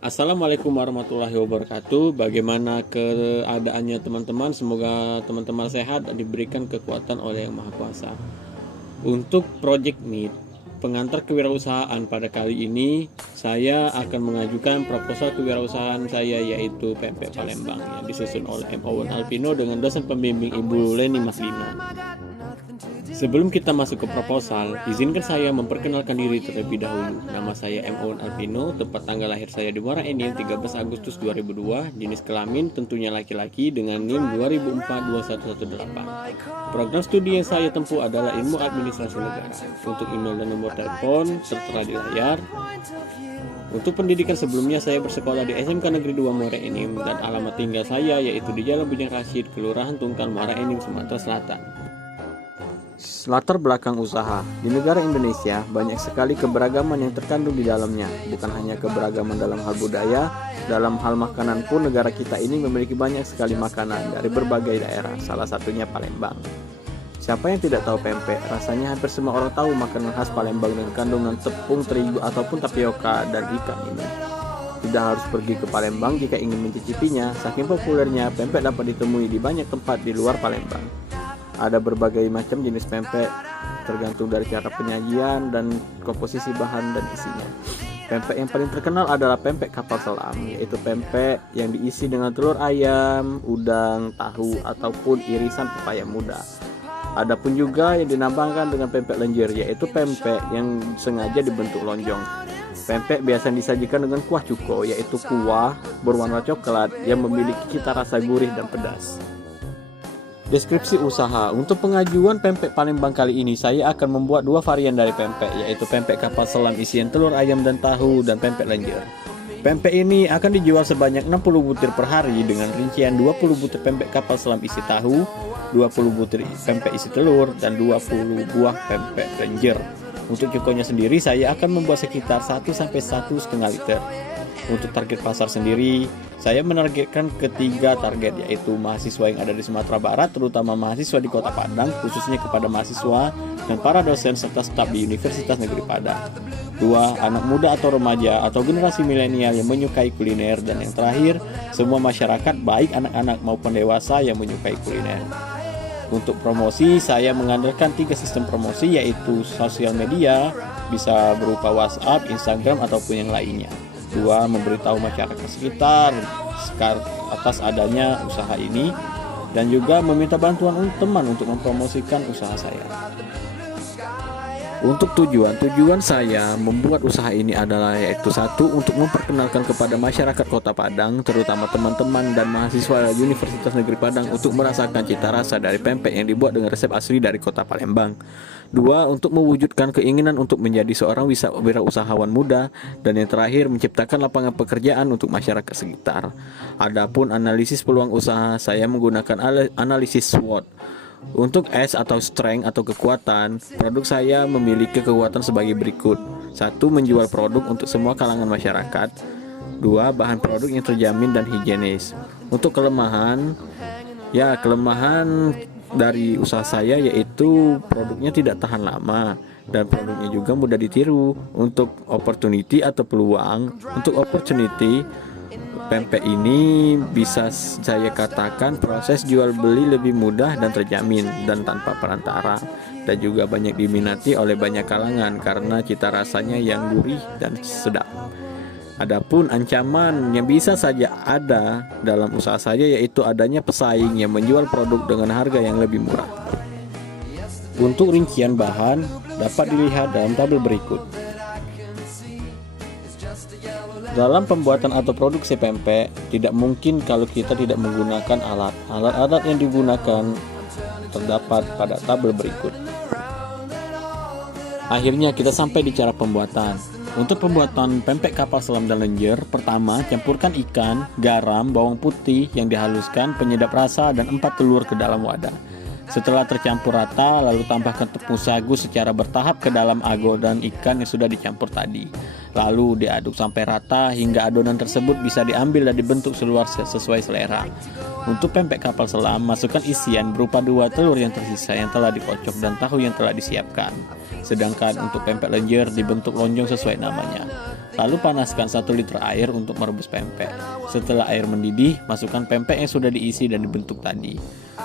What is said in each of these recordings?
Assalamualaikum warahmatullahi wabarakatuh. Bagaimana keadaannya teman-teman? Semoga teman-teman sehat dan diberikan kekuatan oleh Yang Maha Kuasa. Untuk Project Meet pengantar kewirausahaan pada kali ini, saya akan mengajukan proposal kewirausahaan saya, yaitu PMP Palembang, yang disusun oleh M. Owen Alvino dengan dosen pembimbing Ibu Leni Maslina. Sebelum kita masuk ke proposal, izinkan saya memperkenalkan diri terlebih dahulu. Nama saya M. Owen Alvino, tepat tanggal lahir saya di Muara Enim 13 Agustus 2002, jenis kelamin tentunya laki-laki dengan NIM 2004-2118. Program studi yang saya tempuh adalah Ilmu Administrasi Negara. Untuk email dan nomor telepon tertera di layar. Untuk pendidikan sebelumnya, saya bersekolah di SMK Negeri 2 Muara Enim, dan alamat tinggal saya yaitu di Jalan Bujang Rasyid, Kelurahan Tungkal, Muara Enim, Sumatera Selatan. Latar belakang usaha. Di negara Indonesia banyak sekali keberagaman yang terkandung di dalamnya. Bukan hanya keberagaman dalam hal budaya, dalam hal makanan pun negara kita ini memiliki banyak sekali makanan dari berbagai daerah, salah satunya Palembang. Siapa yang tidak tahu pempek? Rasanya hampir semua orang tahu makanan khas Palembang dengan kandungan tepung, terigu ataupun tapioka dan ikan ini. Tidak harus pergi ke Palembang jika ingin mencicipinya. Saking populernya, pempek dapat ditemui di banyak tempat di luar Palembang. Ada berbagai macam jenis pempek, tergantung dari cara penyajian dan komposisi bahan dan isinya. Pempek yang paling terkenal adalah pempek kapal selam, yaitu pempek yang diisi dengan telur ayam, udang, tahu, ataupun irisan pepaya muda. Adapun juga yang dinamakan dengan pempek lenjer, yaitu pempek yang sengaja dibentuk lonjong. Pempek biasa disajikan dengan kuah cuko, yaitu kuah berwarna coklat yang memiliki cita rasa gurih dan pedas. Deskripsi usaha. Untuk pengajuan pempek Palembang kali ini, saya akan membuat dua varian dari pempek, yaitu pempek kapal selam isian telur ayam dan tahu, dan pempek lenjer. Pempek ini akan dijual sebanyak 60 butir per hari dengan rincian 20 butir pempek kapal selam isi tahu, 20 butir pempek isi telur, dan 20 buah pempek lenjer. Untuk cukonya sendiri, saya akan membuat sekitar 1-1,5 liter. Untuk target pasar sendiri, saya menargetkan ketiga target, yaitu mahasiswa yang ada di Sumatera Barat, terutama mahasiswa di Kota Padang, khususnya kepada mahasiswa dan para dosen serta staf di Universitas Negeri Padang. 2. Anak muda atau remaja atau generasi milenial yang menyukai kuliner. Dan yang terakhir, semua masyarakat baik anak-anak maupun dewasa yang menyukai kuliner. Untuk promosi, saya mengandalkan 3 sistem promosi, yaitu sosial media, bisa berupa WhatsApp, Instagram, ataupun yang lainnya. 2. Memberitahu masyarakat sekitar atas adanya usaha ini, dan juga meminta bantuan teman untuk mempromosikan usaha saya. Untuk tujuan saya membuat usaha ini adalah, yaitu 1. Untuk memperkenalkan kepada masyarakat Kota Padang, terutama teman-teman dan mahasiswa Universitas Negeri Padang, untuk merasakan cita rasa dari pempek yang dibuat dengan resep asli dari Kota Palembang. 2. Untuk mewujudkan keinginan untuk menjadi seorang wirausahawan muda. Dan yang terakhir, menciptakan lapangan pekerjaan untuk masyarakat sekitar. Adapun analisis peluang usaha, saya menggunakan analisis SWOT. Untuk S atau strength atau kekuatan, produk saya memiliki kekuatan sebagai berikut. 1. Menjual produk untuk semua kalangan masyarakat. 2. Bahan produk yang terjamin dan higienis. Untuk kelemahan dari usaha saya, yaitu produknya tidak tahan lama dan produknya juga mudah ditiru. Untuk opportunity atau peluang, untuk opportunity, pempek ini bisa saya katakan proses jual beli lebih mudah dan terjamin dan tanpa perantara, dan juga banyak diminati oleh banyak kalangan karena cita rasanya yang gurih dan sedap. Adapun ancaman yang bisa saja ada dalam usaha saya, yaitu adanya pesaing yang menjual produk dengan harga yang lebih murah. Untuk rincian bahan dapat dilihat dalam tabel berikut. Dalam pembuatan atau produksi pempek, tidak mungkin kalau kita tidak menggunakan alat. Alat-alat yang digunakan terdapat pada tabel berikut. Akhirnya kita sampai di cara pembuatan. Untuk pembuatan pempek kapal selam dan lenjer, pertama, campurkan ikan, garam, bawang putih yang dihaluskan, penyedap rasa, dan 4 telur ke dalam wadah. Setelah tercampur rata, lalu tambahkan tepung sagu secara bertahap ke dalam adonan ikan yang sudah dicampur tadi. Lalu diaduk sampai rata hingga adonan tersebut bisa diambil dan dibentuk sesuai selera. Untuk pempek kapal selam, masukkan isian berupa 2 telur yang tersisa yang telah dikocok dan tahu yang telah disiapkan. Sedangkan untuk pempek lenjer dibentuk lonjong sesuai namanya. Lalu panaskan 1 liter air untuk merebus pempek. Setelah air mendidih, masukkan pempek yang sudah diisi dan dibentuk tadi.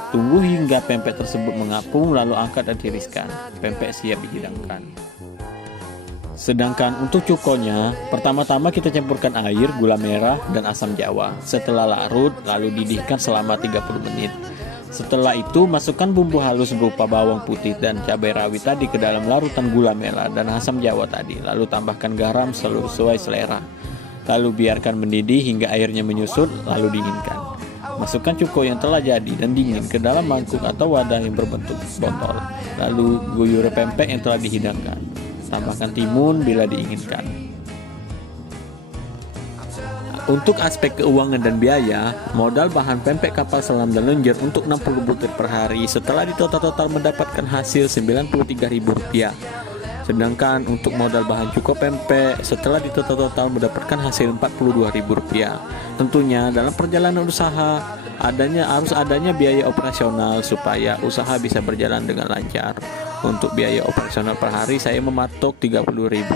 Tunggu hingga pempek tersebut mengapung, lalu angkat dan tiriskan. Pempek siap dihidangkan. Sedangkan untuk cukonya, pertama-tama kita campurkan air, gula merah, dan asam jawa. Setelah larut, lalu didihkan selama 30 menit. Setelah itu, masukkan bumbu halus berupa bawang putih dan cabai rawit tadi ke dalam larutan gula merah dan asam jawa tadi. Lalu tambahkan garam sesuai selera. Lalu biarkan mendidih hingga airnya menyusut, lalu dinginkan. Masukkan cuko yang telah jadi dan dingin ke dalam mangkuk atau wadah yang berbentuk botol. Lalu guyur pempek yang telah dihidangkan. Tambahkan timun bila diinginkan. Untuk aspek keuangan dan biaya, modal bahan pempek kapal selam dan lenjer untuk 60 butir per hari setelah ditotal-total mendapatkan hasil Rp93.000. Sedangkan untuk modal bahan cuko pempek setelah ditotal-total mendapatkan hasil Rp42.000. Tentunya dalam perjalanan usaha harus adanya biaya operasional supaya usaha bisa berjalan dengan lancar. Untuk biaya operasional per hari saya mematok Rp30.000.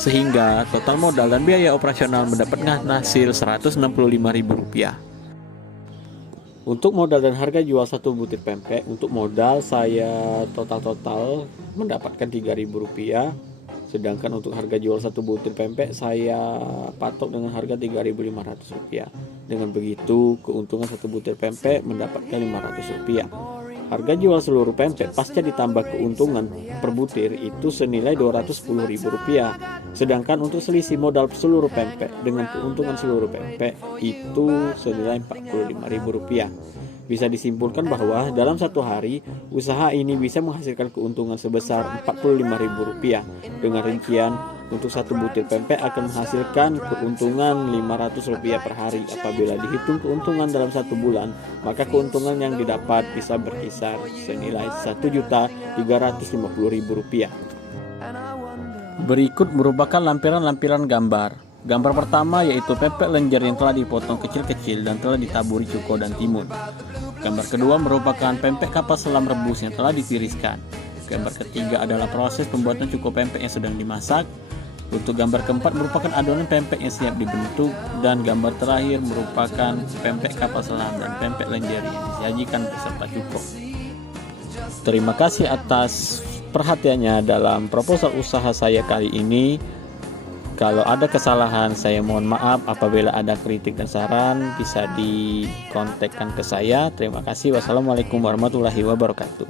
Sehingga total modal dan biaya operasional mendapatkan hasil Rp165.000. Untuk modal dan harga jual 1 butir pempek, untuk modal saya total mendapatkan Rp3.000. Sedangkan untuk harga jual 1 butir pempek saya patok dengan harga Rp3.500. Dengan begitu keuntungan 1 butir pempek mendapatkan Rp500. Harga jual seluruh pempek pasca ditambah keuntungan per butir itu senilai Rp210.000. Sedangkan untuk selisih modal seluruh pempek dengan keuntungan seluruh pempek itu senilai Rp45.000. Bisa disimpulkan bahwa dalam satu hari usaha ini bisa menghasilkan keuntungan sebesar Rp45.000. Dengan rincian, untuk 1 butir pempek akan menghasilkan keuntungan Rp500 per hari. Apabila dihitung keuntungan dalam 1 bulan, maka keuntungan yang didapat bisa berkisar senilai Rp1.350.000. Berikut merupakan lampiran-lampiran gambar. Gambar pertama yaitu pempek lenjer yang telah dipotong kecil-kecil dan telah ditaburi cuko dan timun. Gambar kedua merupakan pempek kapal selam rebus yang telah ditiriskan. Gambar ketiga adalah proses pembuatan cuko pempek yang sedang dimasak. Untuk gambar keempat merupakan adonan pempek yang siap dibentuk, dan gambar terakhir merupakan pempek kapal selam dan pempek lenjer yang disajikan beserta cuko. Terima kasih atas perhatiannya dalam proposal usaha saya kali ini. Kalau ada kesalahan saya mohon maaf. Apabila ada kritik dan saran bisa dikontakkan ke saya. Terima kasih. Wassalamualaikum warahmatullahi wabarakatuh.